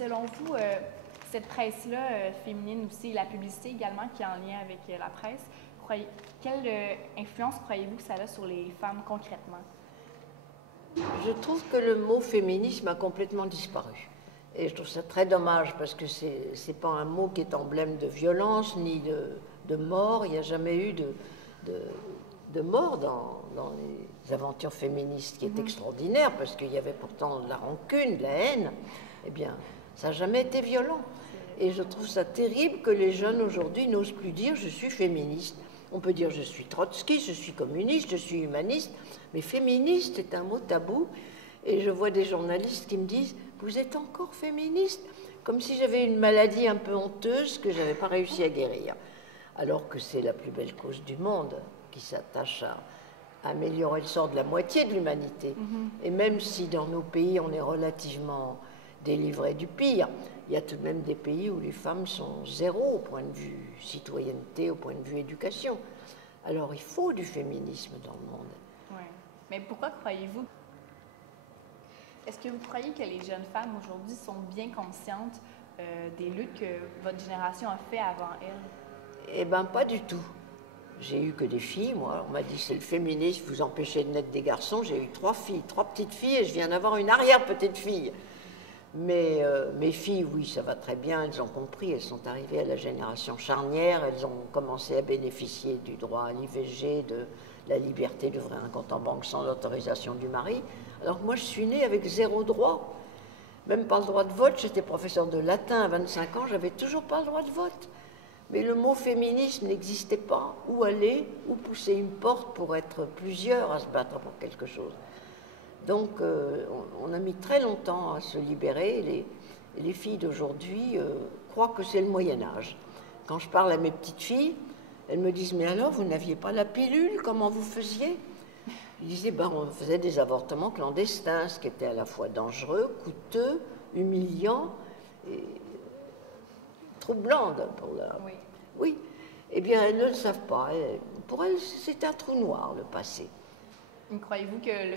selon vous, cette presse-là féminine aussi, la publicité également qui est en lien avec la presse, quelle influence croyez-vous que ça a sur les femmes concrètement? Je trouve que le mot féminisme a complètement disparu. Et je trouve ça très dommage parce que c'est pas un mot qui est emblème de violence ni de mort. Il n'y a jamais eu de mort dans les aventures féministes, qui est extraordinaire parce qu'il y avait pourtant de la rancune, de la haine. Eh bien, ça n'a jamais été violent. Et je trouve ça terrible que les jeunes aujourd'hui n'osent plus dire je suis féministe. On peut dire je suis trotskiste, je suis communiste, je suis humaniste, mais féministe est un mot tabou. Et je vois des journalistes qui me disent vous êtes encore féministe, comme si j'avais une maladie un peu honteuse que je n'avais pas réussi à guérir. Alors que c'est la plus belle cause du monde qui s'attache à améliorer le sort de la moitié de l'humanité. Et même si dans nos pays on est relativement délivré du pire, il y a tout de même des pays où les femmes sont zéro au point de vue citoyenneté, au point de vue éducation. Alors il faut du féminisme dans le monde. Oui. Mais pourquoi croyez-vous? Est-ce que vous croyez que les jeunes femmes aujourd'hui sont bien conscientes des luttes que votre génération a fait avant elles? Eh bien, pas du tout. J'ai eu que des filles, moi. On m'a dit c'est le féminisme, vous empêchez de naître des garçons. J'ai eu 3 filles, 3 petites filles, et je viens d'avoir une arrière-petite-fille. Mais mes filles, oui, ça va très bien, elles ont compris, elles sont arrivées à la génération charnière, elles ont commencé à bénéficier du droit à l'IVG, de la liberté d'ouvrir un compte en banque sans l'autorisation du mari. Alors que moi, je suis née avec 0 droit, même pas le droit de vote. J'étais professeur de latin à 25 ans, j'avais toujours pas le droit de vote. Mais le mot féminisme n'existait pas. Où aller, où pousser une porte pour être plusieurs à se battre pour quelque chose. Donc, on a mis très longtemps à se libérer. Les filles d'aujourd'hui croient que c'est le Moyen-Âge. Quand je parle à mes petites filles, elles me disent « Mais alors, vous n'aviez pas la pilule? Comment vous faisiez ?» Ils disaient ben, « On faisait des avortements clandestins, ce qui était à la fois dangereux, coûteux, humiliant et troublant. » Oui. Oui. Eh bien, elles ne le savent pas. Pour elles, c'est un trou noir, le passé. Croyez-vous que